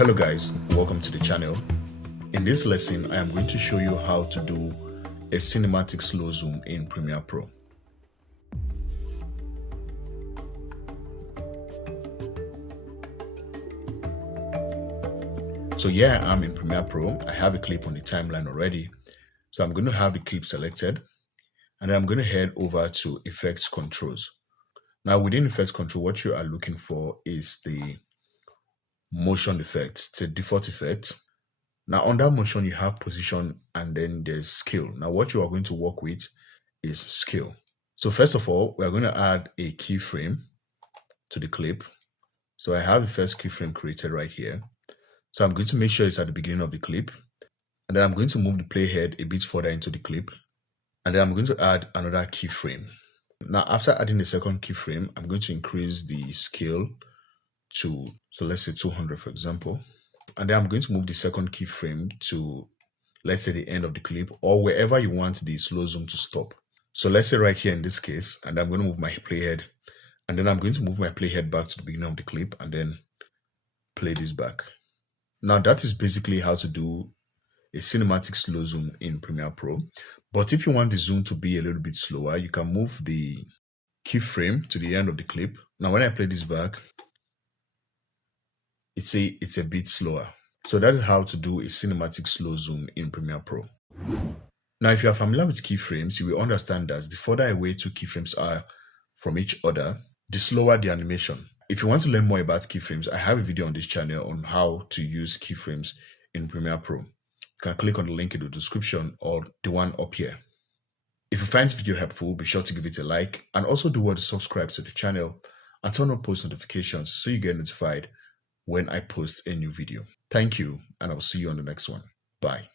Hello guys, welcome to the channel. In this lesson, I am going to show you how to do a cinematic slow zoom in Premiere Pro. So yeah, I'm in Premiere Pro. I have a clip on the timeline already. So I'm going to have the clip selected and then I'm going to head over to Effects Controls. Now within Effects Control, what you are looking for is the motion effect. It's a default effect. Now under motion, you have position and then there's scale. Now what you are going to work with is scale. So first of all, we are going to add a keyframe to the clip. So I have the first keyframe created right here. So I'm going to make sure it's at the beginning of the clip. And then I'm going to move the playhead a bit further into the clip. And then I'm going to add another keyframe. Now after adding the second keyframe, I'm going to increase the scale to, so let's say 200 for example. And then I'm going to move the second keyframe to, let's say the end of the clip or wherever you want the slow zoom to stop. So let's say right here in this case, and I'm going to move my playhead, and then I'm going to move my playhead back to the beginning of the clip and then play this back. Now that is basically how to do a cinematic slow zoom in Premiere Pro. But if you want the zoom to be a little bit slower, you can move the keyframe to the end of the clip. Now when I play this back, it's a bit slower. So that is how to do a cinematic slow zoom in Premiere Pro. Now, if you are familiar with keyframes, you will understand that the further away two keyframes are from each other, the slower the animation. If you want to learn more about keyframes, I have a video on this channel on how to use keyframes in Premiere Pro. You can click on the link in the description or the one up here. If you find this video helpful, be sure to give it a like and also do what to subscribe to the channel and turn on post notifications so you get notified when I post a new video. Thank you, and I'll see you on the next one. Bye.